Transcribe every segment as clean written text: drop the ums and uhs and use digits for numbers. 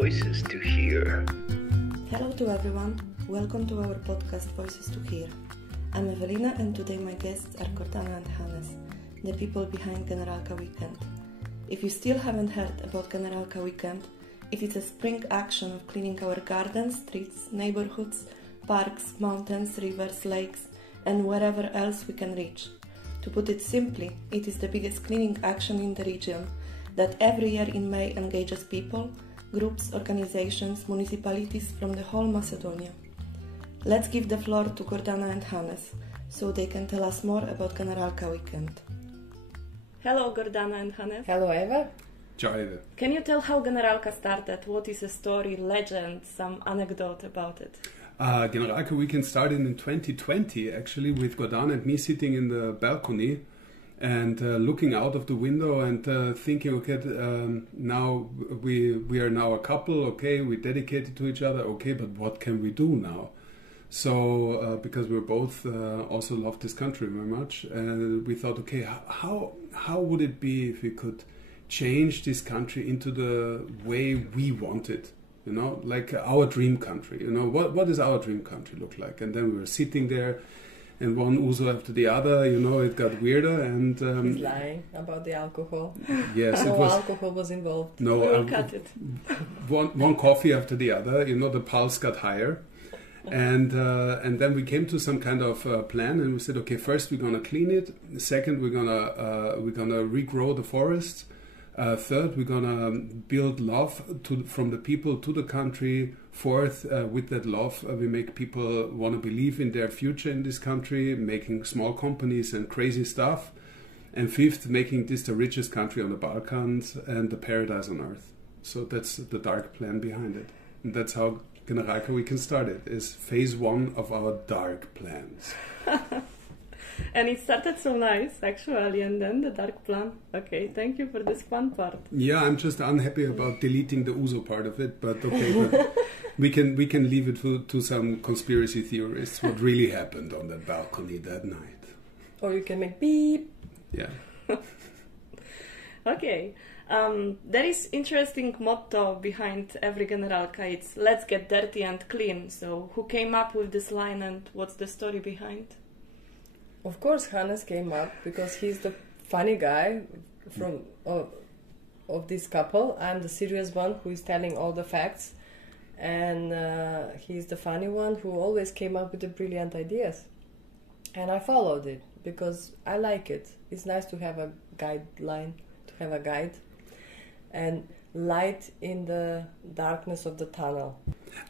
Voices to Hear. Hello to everyone, welcome to our podcast Voices to Hear. I'm Evelina and today my guests are Gordana and Hannes, the people behind Generalka Weekend. If you still haven't heard about Generalka Weekend, it is a spring action of cleaning our gardens, streets, neighborhoods, parks, mountains, rivers, lakes and wherever else we can reach. To put it simply, it is the biggest cleaning action in the region that every year in May engages people, groups, organizations, municipalities from the whole Macedonia. Let's give the floor to Gordana and Hannes so they can tell us more about Generalka Weekend. Hello Gordana and Hannes. Hello Eva. Ciao Eva. Can you tell how Generalka started? What is a story, legend, some anecdote about it? Generalka Weekend started in 2020 actually, with Gordana and me sitting in the balcony and looking out of the window and thinking, okay, now we are now a couple, okay, we're dedicated to each other, okay, but what can we do now? So because we both also love this country very much, we thought, okay, how would it be if we could change this country into the way we want it? You know, like our dream country. You know, what does our dream country look like? And then we were sitting there, and one ouzo after the other. You know, it got weirder. And he's lying about the alcohol. Yes, no alcohol was involved. No, we'll cut it. One coffee after the other. You know, the pulse got higher, and then we came to some kind of plan, and we said, okay, first we're gonna clean it. Second, we're gonna regrow the forest. Third, we're gonna build love from the people to the country. Fourth, with that love, we make people want to believe in their future in this country, making small companies and crazy stuff. And fifth, making this the richest country on the Balkans and the paradise on earth. So that's the dark plan behind it. And that's how Generalka Weekend started, is phase one of our dark plans. And it started so nice, actually, and then the dark plan. Okay, thank you for this fun part. Yeah, I'm just unhappy about deleting the ouzo part of it, but okay, but we can leave it to some conspiracy theorists what really happened on that balcony that night. Or you can make beep. Yeah. Okay. There is interesting motto behind every Generalka. It's let's get dirty and clean. So who came up with this line and what's the story behind? Of course, Hannes came up because he's the funny guy of this couple. I'm the serious one who is telling all the facts, and he's the funny one who always came up with the brilliant ideas. And I followed it because I like it. It's nice to have a guideline, to have a guide, and light in the darkness of the tunnel.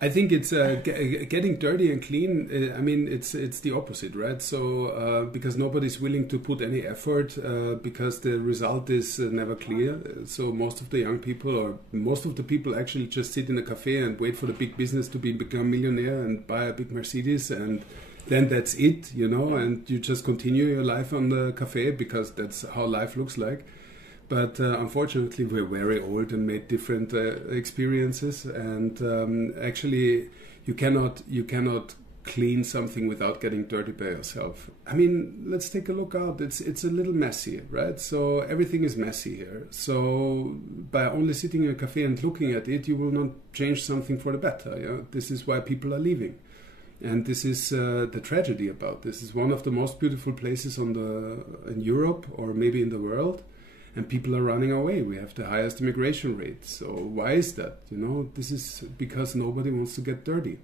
I think it's getting dirty and clean. I mean, it's the opposite, right? So because nobody's willing to put any effort, because the result is never clear. So most of the young people, or most of the people, actually just sit in a cafe and wait for the big business to become millionaire and buy a big Mercedes, and then that's it, you know. And you just continue your life on the cafe because that's how life looks like. But unfortunately, we're very old and made different experiences. And actually, you cannot clean something without getting dirty by yourself. I mean, let's take a look out. It's a little messy, right? So everything is messy here. So by only sitting in a cafe and looking at it, you will not change something for the better. Yeah? This is why people are leaving. And this is the tragedy about this. It's one of the most beautiful places in Europe, or maybe in the world. And people are running away. We have the highest immigration rate. So why is that? You know, this is because nobody wants to get dirty.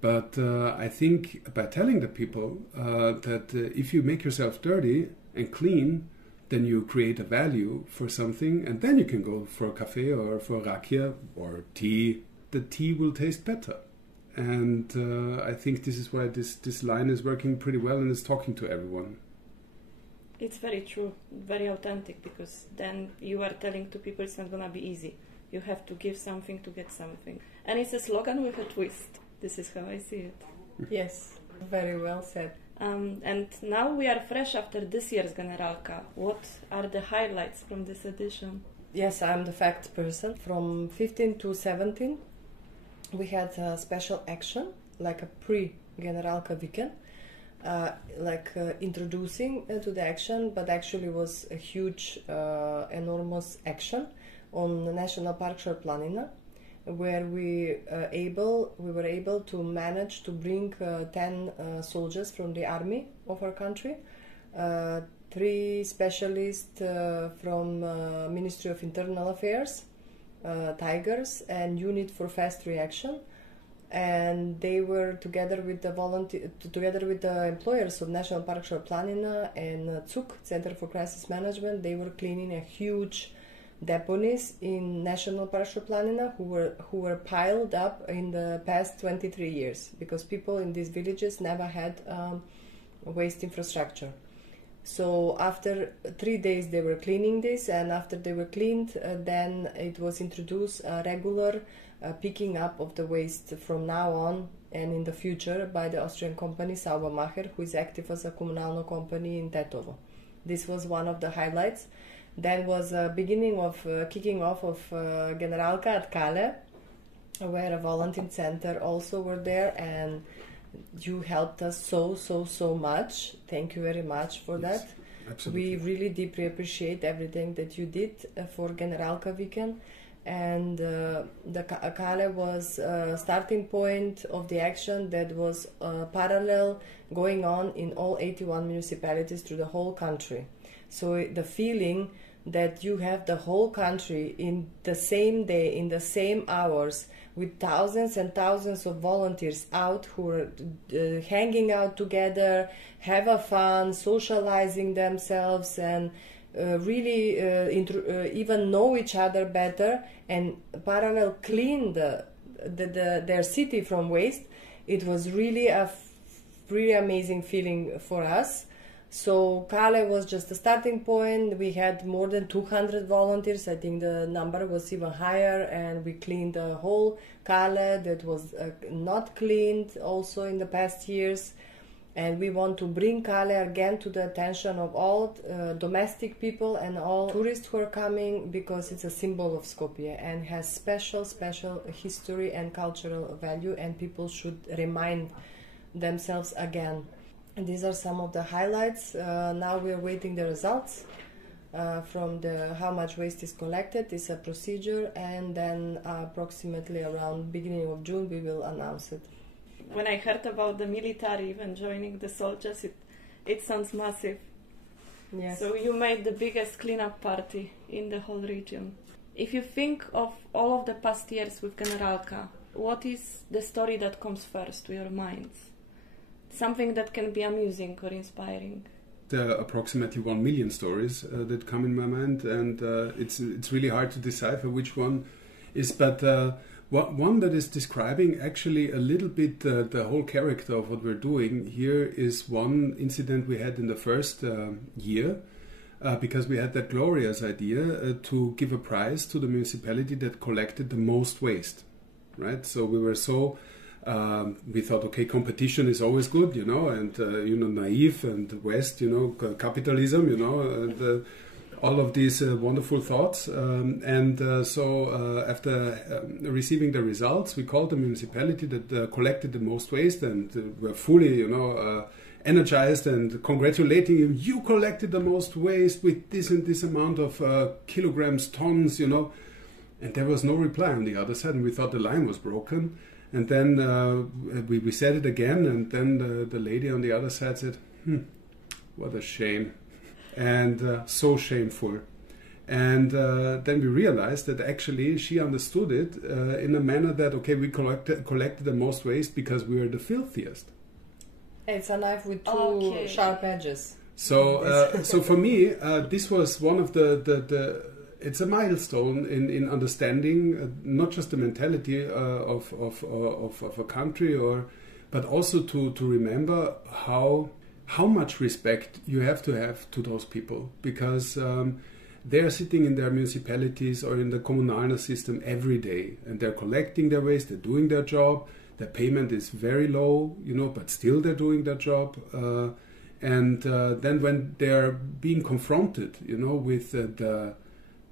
But I think by telling the people that if you make yourself dirty and clean, then you create a value for something, and then you can go for a cafe or for rakia or tea. The tea will taste better. And I think this is why this line is working pretty well and is talking to everyone. It's very true, very authentic, because then you are telling to people it's not going to be easy. You have to give something to get something. And it's a slogan with a twist. This is how I see it. Yes, very well said. And now we are fresh after this year's Generalka. What are the highlights from this edition? Yes, I'm the fact person. From 15 to 17, we had a special action, like a pre-Generalka Weekend. Introducing to the action, but actually was a huge, enormous action on the National Park Planina, where we were able to manage to bring 10 soldiers from the army of our country, 3 specialists from Ministry of Internal Affairs, Tigers, and Unit for Fast Reaction, and they were together with the employers of National Park Planina and CUK, Center for Crisis Management. They were cleaning a huge depots in National Park Planina who were piled up in the past 23 years, because people in these villages never had waste infrastructure. So after 3 days they were cleaning this, and after they were cleaned, then it was introduced a regular picking up of the waste from now on and in the future by the Austrian company Saubermacher, who is active as a Komunalno company in Tetovo. This was one of the highlights. Then was a beginning of kicking off of Generalka at Kale, where a volunteer center also were there, and you helped us so much. Thank you very much for that. Absolutely. We really deeply appreciate everything that you did for Generalka Weekend. And the Kale was a starting point of the action that was parallel going on in all 81 municipalities through the whole country. So the feeling that you have the whole country in the same day, in the same hours, with thousands and thousands of volunteers out who are hanging out together, have a fun, socializing themselves, and really even know each other better, and parallel clean their city from waste. It was really a really amazing feeling for us. So Kale was just a starting point. We had more than 200 volunteers. I think the number was even higher, and we cleaned the whole Kale that was not cleaned also in the past years. And we want to bring Kale again to the attention of all domestic people and all tourists who are coming, because it's a symbol of Skopje and has special history and cultural value, and people should remind themselves again. And these are some of the highlights. Now we are waiting the results from how much waste is collected. It's a procedure, and then approximately around beginning of June we will announce it. When I heard about the military even joining the soldiers, it sounds massive. Yes. So you made the biggest cleanup party in the whole region. If you think of all of the past years with Generalka, what is the story that comes first to your minds? Something that can be amusing or inspiring. There are approximately 1 million stories that come in my mind, and it's really hard to decipher which one is, but one that is describing actually a little bit the whole character of what we're doing here is one incident we had in the first year, because we had that glorious idea to give a prize to the municipality that collected the most waste, right? So we were we thought, okay, competition is always good, and, naive and West, capitalism, and all of these wonderful thoughts. So after receiving the results, we called the municipality that collected the most waste, and were fully, energized and congratulating you. You collected the most waste with this and this amount of kilograms, tons, And there was no reply on the other side, and we thought the line was broken. And then we said it again, and then the lady on the other side said, what a shame. And so shameful. And then we realized that actually she understood it in a manner that, okay, we collected the most waste because we were the filthiest. It's a knife with two sharp edges. So for me, this was one of it's a milestone in understanding not just the mentality of a country, but also to remember how much respect you have to those people, because they are sitting in their municipalities or in the Kommunalna system every day, and they're collecting their waste, they're doing their job, their payment is very low, but still they're doing their job. And then when they're being confronted, with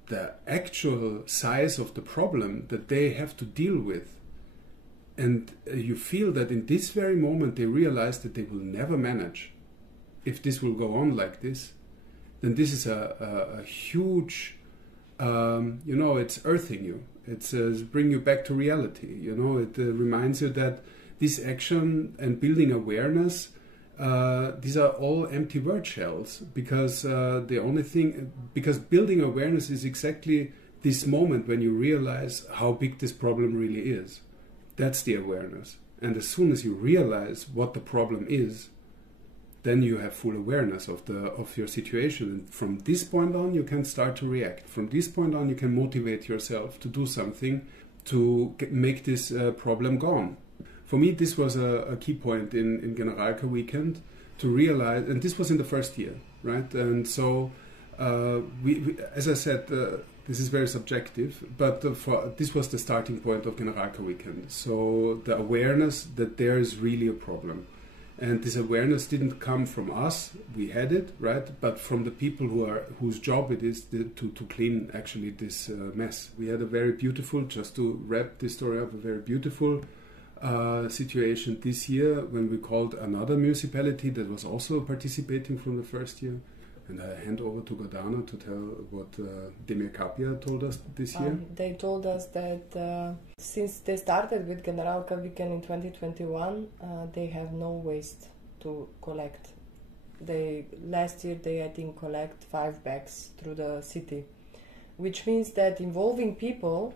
the actual size of the problem that they have to deal with, and you feel that in this very moment they realize that they will never manage if this will go on like this, then this is a huge it's earthing you. It's bring you back to reality. It reminds you that this action and building awareness, these are all empty word shells, because because building awareness is exactly this moment when you realize how big this problem really is. That's the awareness. And as soon as you realize what the problem is, then you have full awareness of your situation. And from this point on, you can start to react. From this point on, you can motivate yourself to do something to make this problem gone. For me, this was a key point in Generalka Weekend, to realize, and this was in the first year, right? And so, we as I said, this is very subjective, but this was the starting point of Generalka Weekend. So the awareness that there is really a problem. And this awareness didn't come from us, we had it, right? But from the people whose job it is to clean actually this mess. We had a very beautiful, just to wrap this story up, a very beautiful situation this year when we called another municipality that was also participating from the first year. And I hand over to Gordana to tell what Demirkapia told us this year. They told us that since they started with Generalka Weekend in 2021, they have no waste to collect. Last year they, I think, collect 5 bags through the city, which means that involving people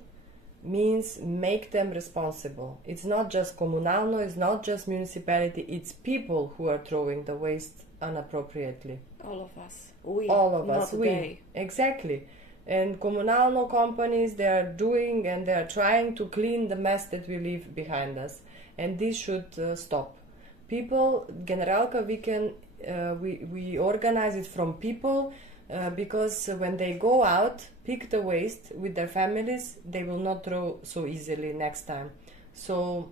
means make them responsible. It's not just comunalno, it's not just municipality, it's people who are throwing the waste inappropriately. All of us. We. Exactly. And comunalno companies, they are doing and they are trying to clean the mess that we leave behind us. And this should stop. People, Generalka Weekend, we organize it from people because when they go out, pick the waste with their families, they will not throw so easily next time. So,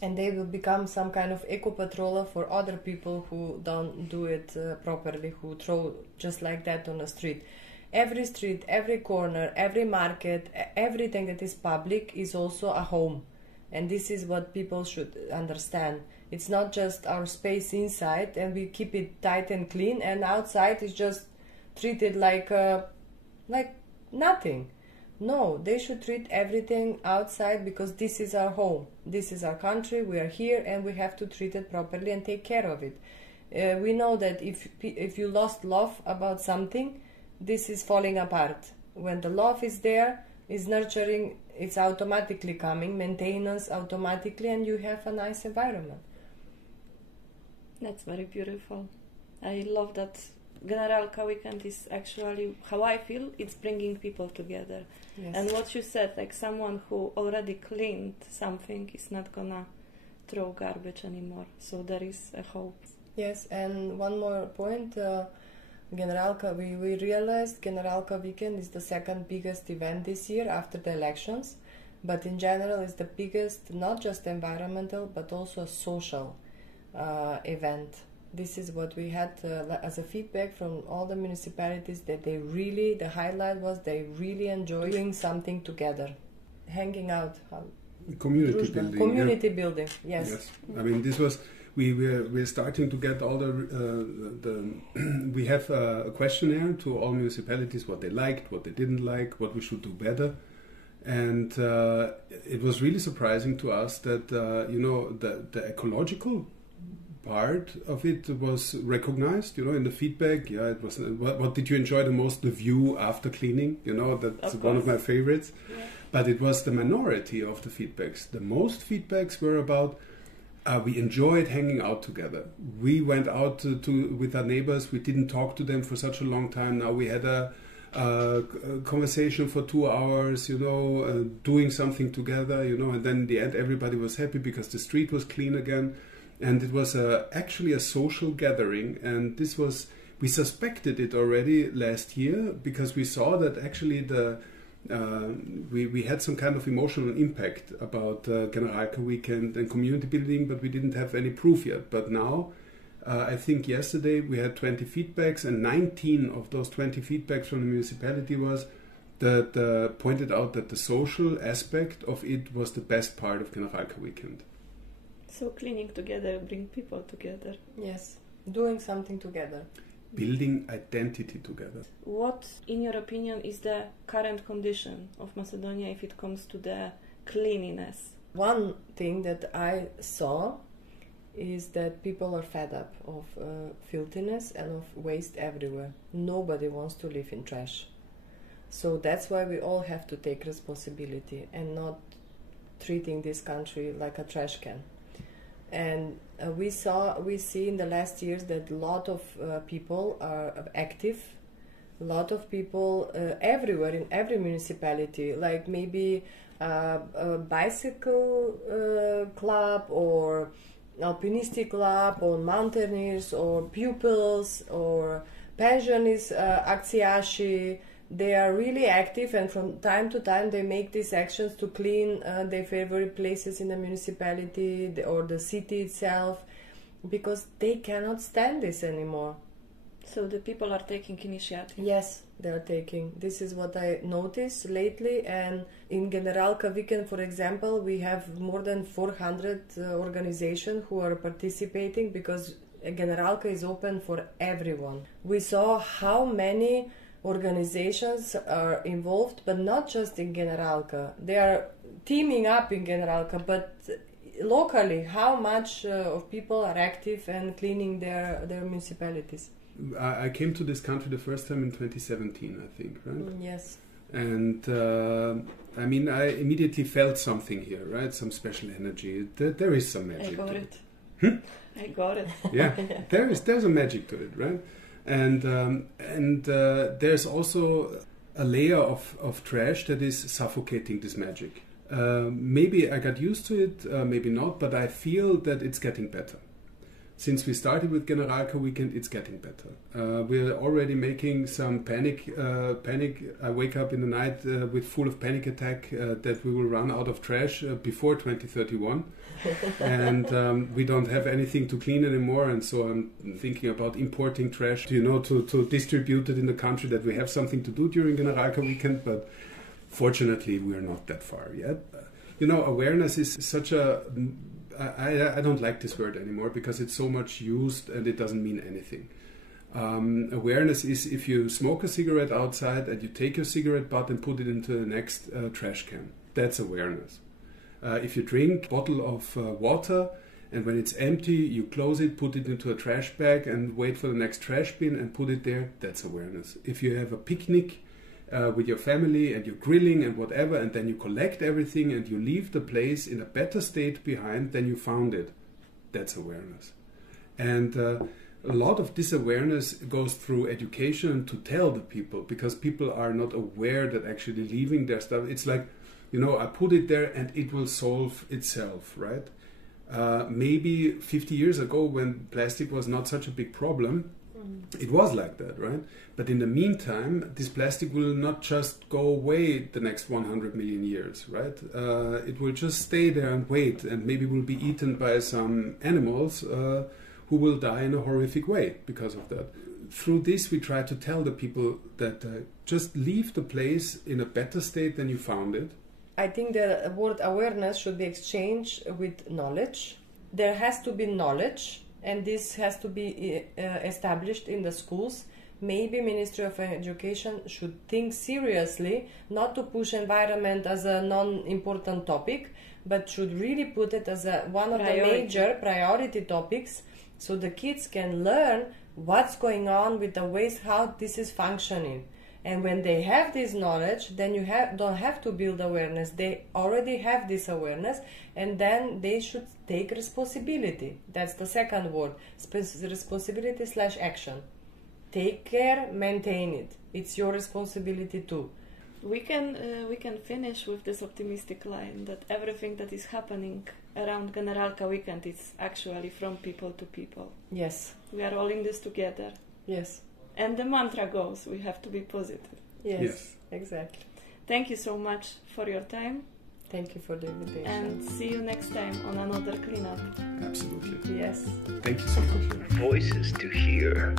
and they will become some kind of eco-patroller for other people who don't do it properly, who throw just like that on the street. Every street, every corner, every market, everything that is public is also a home. And this is what people should understand. It's not just our space inside and we keep it tight and clean, and outside is just treated like nothing. No, they should treat everything outside because this is our home. This is our country, we are here and we have to treat it properly and take care of it. We know that if you lost love about something, this is falling apart. When the love is there, is nurturing, it's automatically coming, maintenance automatically, and you have a nice environment. That's very beautiful. I love that Generalka Weekend is actually how I feel. It's bringing people together. Yes. And what you said, like someone who already cleaned something is not gonna throw garbage anymore. So there is a hope. Yes, and one more point. Generalka, we realized Generalka Weekend is the second biggest event this year after the elections, but in general it's the biggest, not just environmental, but also social event. This is what we had as a feedback from all the municipalities, that the highlight was they really enjoy doing something together, hanging out. Community building. Community building, yes. Yes, I mean this was, we're starting to get all we have a questionnaire to all municipalities, what they liked, what they didn't like, what we should do better. And it was really surprising to us that, the ecological part of it was recognized, in the feedback. Yeah, it was. What did you enjoy the most? The view after cleaning. That's one of my favorites. Yeah. But it was the minority of the feedbacks. The most feedbacks were about we enjoyed hanging out together. We went out with our neighbors. We didn't talk to them for such a long time. Now we had a conversation for 2 hours, doing something together, and then in the end everybody was happy because the street was clean again. And it was actually a social gathering, and we suspected it already last year because we saw that actually we had some kind of emotional impact about Generalka Weekend and community building, but we didn't have any proof yet. But now, I think yesterday we had 20 feedbacks, and 19 of those 20 feedbacks from the municipality was that pointed out that the social aspect of it was the best part of Generalka Weekend. So cleaning together, bring people together. Yes, doing something together. building identity together. What, in your opinion, is the current condition of Macedonia if it comes to the cleanliness? One thing that I saw is that people are fed up of filthiness and of waste everywhere. Nobody wants to live in trash. So that's why we all have to take responsibility and not treating this country like a trash can. And we see in the last years that a lot of people are active. A lot of people everywhere in every municipality, like maybe a bicycle club or alpinistic club or mountaineers or pupils or pensionist akcijaši. They are really active, and from time to time they make these actions to clean their favorite places in the municipality or the city itself, because they cannot stand this anymore. So the people are taking initiative? Yes, they are taking. This is what I noticed lately, and in Generalka Weekend, for example, we have more than 400 organizations who are participating, because Generalka is open for everyone. We saw how many organizations are involved, but not just in Generalka. They are teaming up in Generalka, but locally, how much of people are active and cleaning their municipalities. I came to this country the first time in 2017, I think, right? Yes. And I mean, I immediately felt something here, right? Some special energy. There is some magic. I got to it. it. I got it. Yeah, there's a magic to it, right? And there's also a layer of trash that is suffocating this magic. Maybe I got used to it, maybe not, but I feel that it's getting better. Since we started with Generalka Weekend, it's getting better. We're already making some panic. I wake up in the night with full of panic attack that we will run out of trash before 2031. And we don't have anything to clean anymore. And so I'm thinking about importing trash, to distribute it in the country, that we have something to do during Generalka Weekend. But fortunately, we're not that far yet. Awareness is such a... I don't like this word anymore because it's so much used and it doesn't mean anything. Awareness is if you smoke a cigarette outside and you take your cigarette butt and put it into the next trash can. That's awareness. If you drink a bottle of water and when it's empty, you close it, put it into a trash bag and wait for the next trash bin and put it there, that's awareness. If you have a picnic with your family and you're grilling and whatever, and then you collect everything and you leave the place in a better state behind than you found it, that's awareness. And a lot of this awareness goes through education to tell the people, because people are not aware that actually leaving their stuff, it's like, I put it there and it will solve itself, right? Maybe 50 years ago, when plastic was not such a big problem, it was like that, right? But in the meantime, this plastic will not just go away the next 100 million years, right? It will just stay there and wait, and maybe will be eaten by some animals who will die in a horrific way because of that. Through this, we try to tell the people that just leave the place in a better state than you found it. I think the word awareness should be exchanged with knowledge. There has to be knowledge, and this has to be established in the schools. Maybe Ministry of Education should think seriously not to push environment as a non-important topic, but should really put it as one of the major priority topics, so the kids can learn what's going on with the waste, how this is functioning. And when they have this knowledge, then you don't have to build awareness. They already have this awareness, and then they should take responsibility. That's the second word, responsibility/action. Take care, maintain it. It's your responsibility too. We can finish with this optimistic line that everything that is happening around Generalka Weekend is actually from people to people. Yes. We are all in this together. Yes. And the mantra goes, we have to be positive. Yes. Exactly. Thank you so much for your time. Thank you for the invitation. And see you next time on another cleanup. Absolutely. Yes. Thank you so much. Voices to hear.